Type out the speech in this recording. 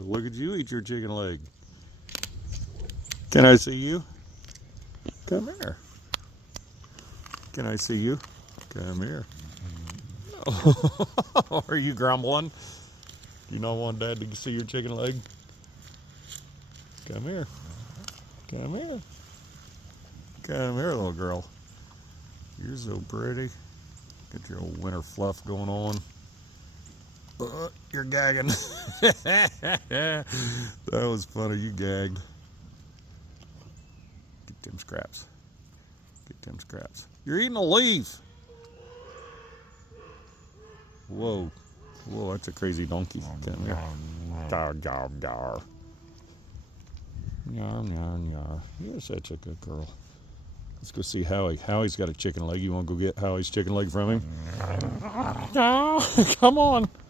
Look at you eat your chicken leg. Can I see you? Come here. Can I see you? Come here. Are you grumbling? You don't want Dad to see your chicken leg? Come here. Come here. Come here, little girl. You're so pretty. Get your old winter fluff going on. You're gagging. That was funny. You gagged. Get them scraps. Get them scraps. You're eating a leaf. Whoa. Whoa, that's a crazy donkey. Come here. Gar, gar, gar. Yar, yar, yar. You're such a good girl. Let's go see Howie. Howie's got a chicken leg. You want to go get Howie's chicken leg from him? Come on.